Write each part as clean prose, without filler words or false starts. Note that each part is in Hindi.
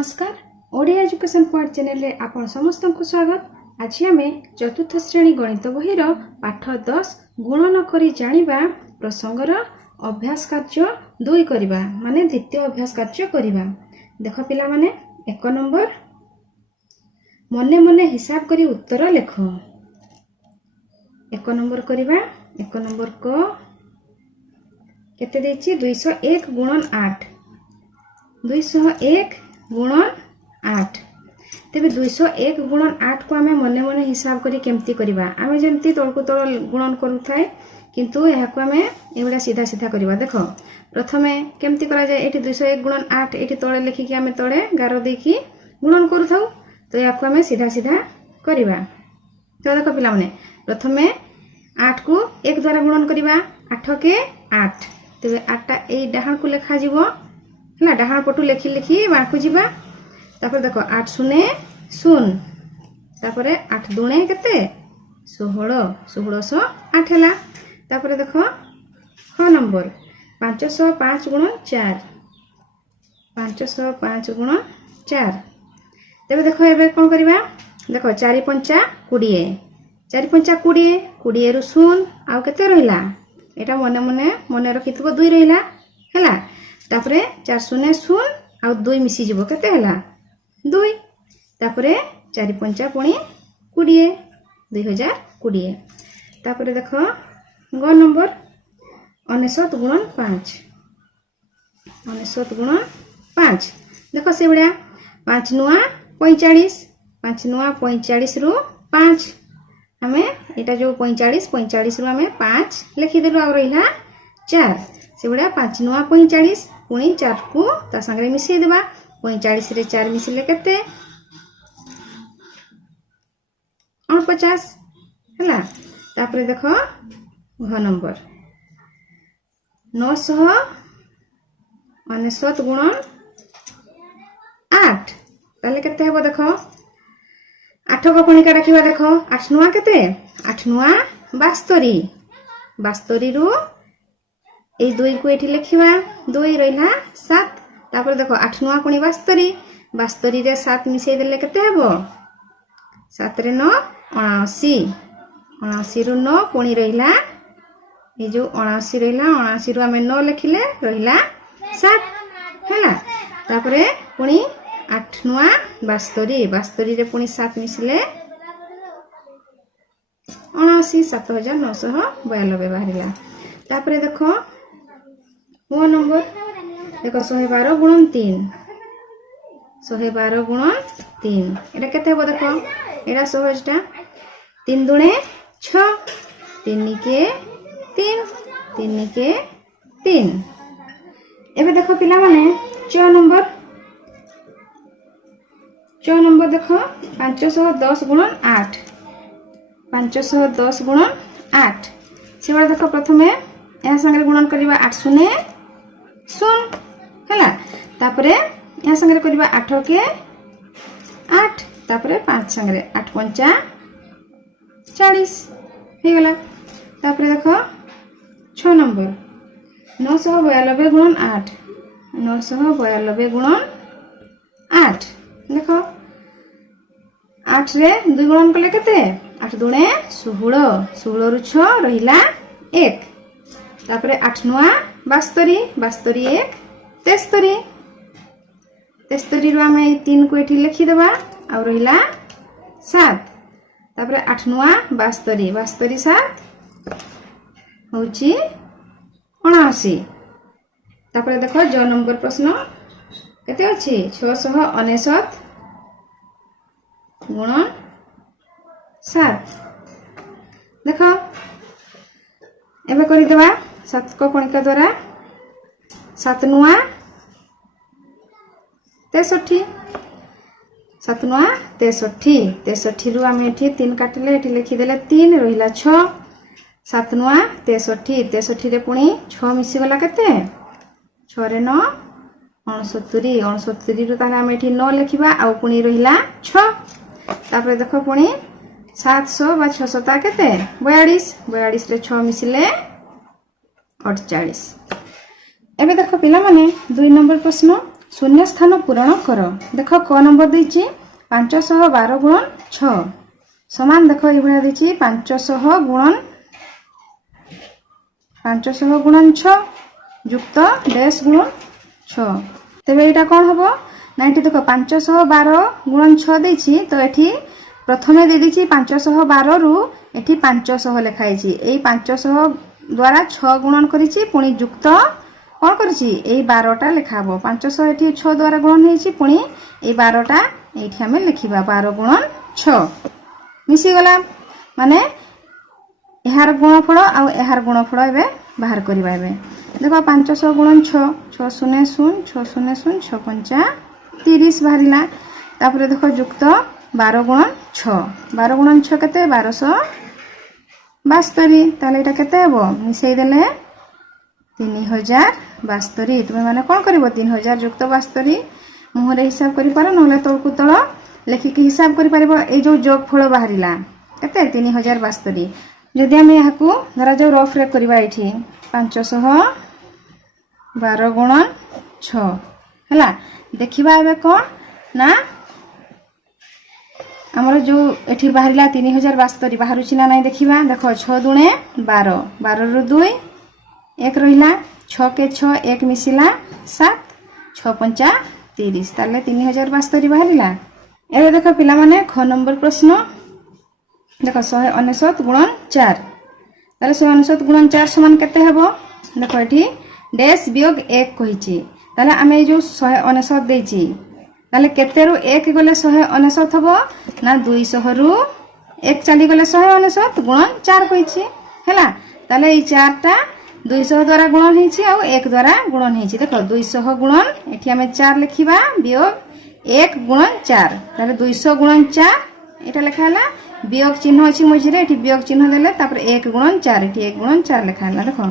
नमस्कार ओडिया एजुकेशन पॉइंट चैनल रे आपण समस्त को स्वागत। आज आम चतुर्थ श्रेणी गणित बहीर पाठ 10 गुणन करी जानिबा प्रसंगर अभ्यास कार्य 2 करिबा माने द्वितीय अभ्यास कार्य करिबा। देख पिला माने 1 नंबर मने मने हिसाब करी उत्तर लेख। 1 नंबर करिबा। 1 नंबर को केते देछि 201 गुणन 8 201 गुणन 8 तेबे 201 गुणन 8 को आमे मने मने हिसाब करी केमती करिबा। आमे जेमती तळकु तळ गुणन करूथाय किंतु एहा को आमे एवडा सीधा सीधा करिबा। देखो प्रथमे केमती करा जाय एठी 201 गुणन 8 एठी तळे लिखि कि आमे तळे गारो देकी गुणन करूथाउ तो या को आमे सीधा सीधा करिबा। तो देखो पिला माने प्रथमे 8 को 1 द्वारा गुणन करिबा 8 के 8 तेबे 8 टा ए डाहाण को लेखा जीवो हला डाहाण पटु लेखि लेखि बाकु जीवा। तापर देखो 8 शून्य 0 तापर 8 दुणे केते 16 1608 हला। तापर देखो 6 नंबर 505 गुणन 4 505 गुणन 4 तेबे देखो एबे कोन करिबा। देखो 4 पंचा 20 4 पंचा 20 20 रु 0 आ केते रहिला एटा मने मने मने रखितबो 2 रहिला हला। तापर 4 शून्य 0 आ 2 मिसी जीवो केते हला 2 तापर 4 पंचा पुणी 20 2020। तापर देखो 9 नंबर 99 गुणन 5 99 गुणन 5 देखो से बढिया 5 नुआ 45 5 नुआ 45 रु 5 हमें एटा जो 45 45 रु हमें 5 लिखि देलु आ रहिला 4 से बढिया 5 नुआ 45 पुणी 4 को ता संगे मिसै देबा 45 रे 4 मिसिले केते 49 हला। तापर देखो 9 नंबर 999 गुणन 8 ताले केते हेबो देखो 8 को पुणी का रखिबा। देखो 8 नुआ केते 8 नुआ 72 72 रु ए 2 को एठी लिखिबा 2 रहिला 7 तापर देखो 8 नुआ पुणी 72 72 रे 7 मिसै देले केते हेबो 7 रे 9 79 79 रु 9 पुणी रहिला ए जो 79 रहिला 79 रु हमें 9 लिखिले रहिला 7 हैला। तापर पुणी 8 नुआ 72 72 रे पुणी 7 मिसले 79 7992 बाहरिला। तापर देखो 9 नंबर देखो 112 गुणन 3 112 गुणन 3 एटा केते हेबो देखो एटा सहजटा 3 दुणे 6 3 के 3 3 के 3 एबे देखो पिला माने 4 नंबर देखो 510 गुणन 8 510 गुणन 8 सेबा देखो प्रथमे या संगे गुणन करिबा 8 शून्य 0 हला। तापरे या संगे करिबा 8 के 8 तापरे 5 संगे 8 पंचा 40 हे गला। तापरे देखो 6 नंबर 992 गुणन 8 992 गुणन 8 देखो 8 रे 2 गुणन कले केते 8 दुणे 16 16 रु 6 रहिला 1 तापरे 8 नुआ 72 72 1 73 73 रु हमें 3 को एठी लिखि देबा आ रहिला 7 तापरे 8 नुआ 72 72 7 होची 79। तापरे देखो 9 नंबर प्रश्न केते अछि 699 गुणन 7 देखो एबे करि देबा 7 को कोणिका द्वारा 7 नुआ 63 7 नुआ 63 63 रु हम एठी 3 काटले एठी लिखि देले 3 रहिला 6 7 नुआ 63 63 रे पुणी 6 मिसी गला केते 6 रे 9 69 69 रु ताने हम एठी 9 लिखिबा आ पुणी रहिला 6 तापर देखो पुणी 700 बा 600 ता केते 42 42 रे 6 मिसिले 48। एबे देखो पिला माने 2 नंबर प्रश्न शून्य स्थान पूरण कर। देख क नंबर देछि 512 गुणन 6 समान देख ये भलिया देछि 500 गुणन 6 युक्त डैश गुणन 6। तेबे एटा कोन हबो ना एठी देख 512 गुणन 6 देछि तो एठी प्रथमे दे देछि 512 रु एठी 500 लिखाई छी। एई 500 द्वारा 6 गुणन करिछि पुणी युक्त कोन करिछि एई 12टा लिखाबो। 500 एठी 6 द्वारा गुणन हेछि पुणी एई 12टा एठी हमें लिखिबा 12 गुणन 6 मिसी गला माने एहार गुणफल आ एहार गुणफल एबे बाहर करबा। एबे देखो 500 गुणन 6 6 शून्य 0 6 शून्य 0 6 पंचा 30 बाहरिला। तापर देखो युक्त 12 गुणन 6 12 गुणन 6 केते 1272 ताले एटा केते हेबो मिसई देले 3072। तुमे माने कोन करबो 3000 युक्त 72 मुहरे हिसाब करि पारो नले तळकु तळ लेखि के हिसाब करि पारिबो। ए जो जोगफल बाहरिला केते 3072। जदि हम याकू धरा जो रफ रे करबा एठी 512 गुणन 6 हला देखिबा एबे कोन ना हमर जो एठी बाहरिला 3072 बाहरु छिना नै देखिबा। देखो 6 दुणे 12 12 रु 2 1 रहिला 6 के 6 1 मिसिला 7 6 पंचा 30 ताले 3072 बाहरिला। एबे देखो पिला माने ख नंबर प्रश्न देखो 199 गुणन 4 ताले 199 गुणन 4 समान केते हेबो। देखो एठी डैश वियोग 1 कहिछि ताले आमे जो 199 देछि ताले केते रु 1 गले 199 हबो ना 200 रु 1 चली गले 199 गुणन 4 कहिछि हैला। ताले ई 4 टा 200 द्वारा गुणन हेछि आ 1 द्वारा गुणन हेछि। देखो 200 गुणन एठी हमें 4 लिखिबा वियोग 1 गुणन 4 ताले 200 गुणन 4 एटा लिखा हला वियोग चिन्ह अछि मझिरे एठी वियोग चिन्ह देले तापर 1 गुणन 4 एठी 1 गुणन 4 लिखा हला। देखो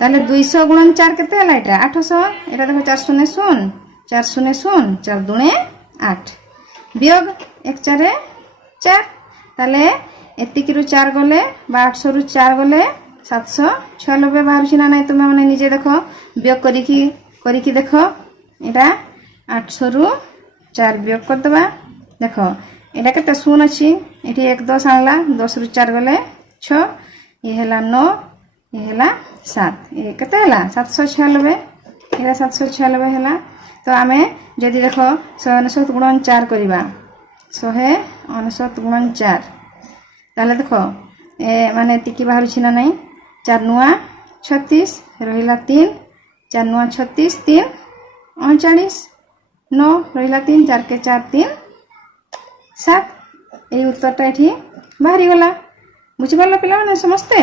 ताले 200 गुणन 4 केते हला एटा 800 एटा देखो 400 400 4 दुणे 8 वियोग 1 4 4 ताले एतिकी रु 4 गले 800 रु 4 गले 796 बाहर छिना नै तुमे माने निजे देखो वियोग करिकी देखो एटा 800 रु 4 वियोग कर दबा। देखो एटा केते शून्य अछि एठी 1 10 आनला 10 रु 4 गले 6 ये हला 9 ये हला 7 ये केते हला 796 एटा 796 हला। तो आमे जदि देखो 199 गुणन 4 करिबा 199 गुणन 4 ताले देखो ए माने तिकी बाहर छिना नै 4 नुआ 36 रहिला 3 4 नुआ 36 3 39 9 रहिला 3 4 के 4 3 7 ए उत्तरटा एठी बाहरी गला। बुझि पारलो पिला माने समस्ते।